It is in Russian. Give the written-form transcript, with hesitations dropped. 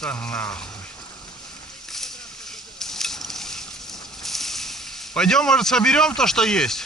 Да нахуй. Пойдем, может, соберем то, что есть?